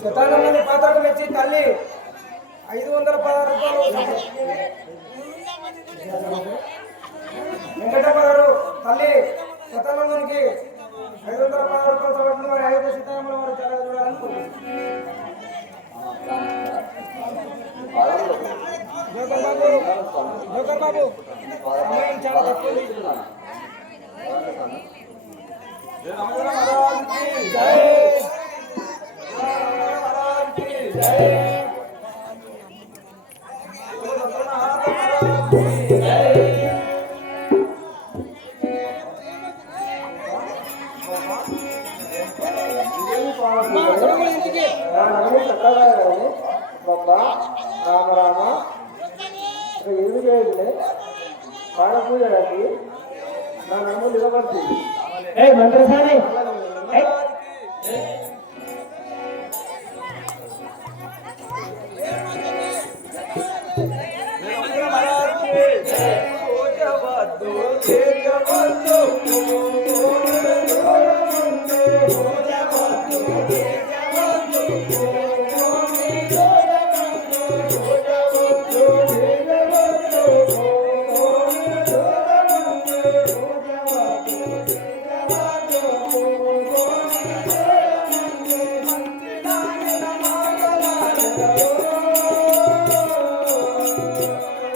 శతానందని మంది పాత్రకు మెచ్చి తల్లి ఐదు వందల పదహారు రూపాయలు. వెంకటప్ప గారు తల్లి జోకర్ బాబు జోకర్ బాబు సమయం చాలా తక్కువ ఉంది. జై రామ రామ ఏమి చేయలే పాడ పూజలకి నా నమ్ములు ఇవ్వబడుతుంది ఏ మంత్రసాని!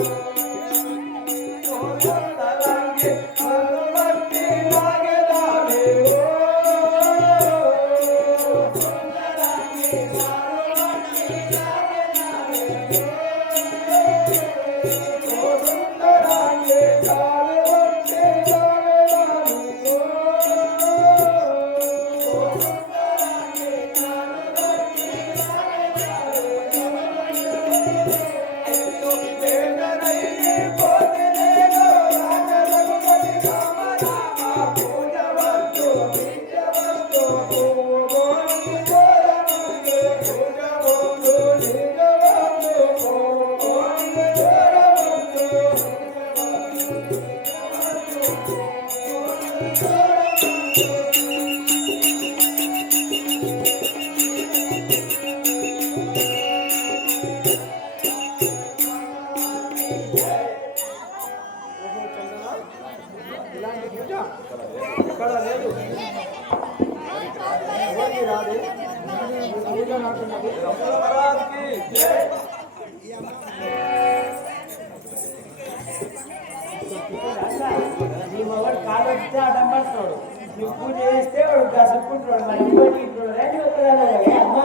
Música ఎక్కడా లేదు. ఎవరికి రాదు. పూజ నీ మొగడు వస్తే నువ్వు పూజ చేస్తే వాడు కసుకుంటాడు మరి ఇంకోటి అమ్మా?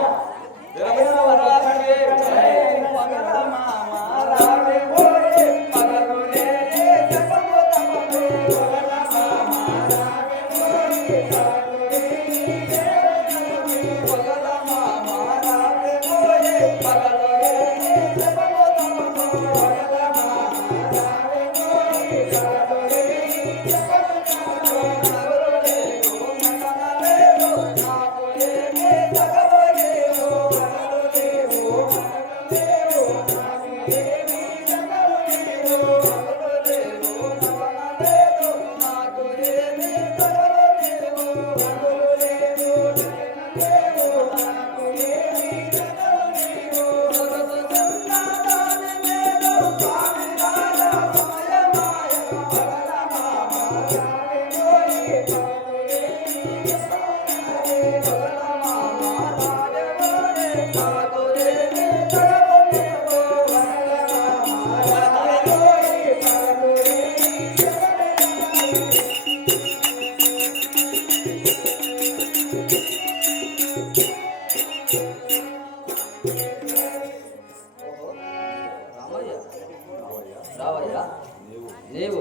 నీవు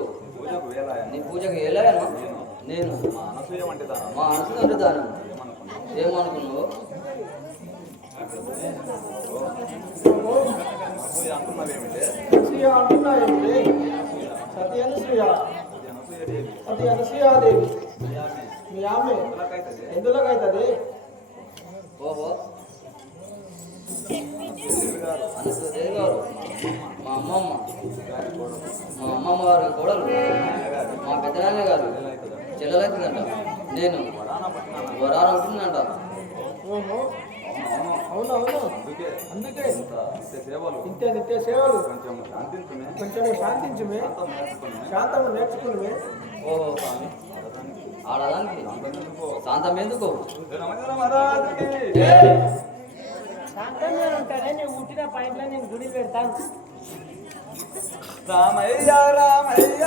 నీ పూజకు వెళ్ళాను నేను. మా అనసూయ వంటి దానం. ఏమనుకున్నావు? అనసూయ అంటున్నావేమిటే సతి అనసూయ అనసూయ. సతి అనసూయాదేవి. మీ ఆమె. ఎందులోకైతుంది? ఓహో. అనుసూదేవి గారు. మా అమ్మమ్మ. మా అమ్మమ్మ వారి కోడలు. మా పెద్దనాన్న గారు. చెల్లెలవుతుందంట నేను వరాలు ఉంటుందంట అందుకే. ఇంత నిత్య సేవలు. కొంచెం శాంతించుమే. శాంతము నేర్చుకుని. ఓహో స్వామి. ఆడదానికి. శాంతం ఎందుకు శాంతంగా ఉంటానే నేను పుట్టిన పాయింట్లో నేను గుడి పెడతాను. రామయ్య రామయ్య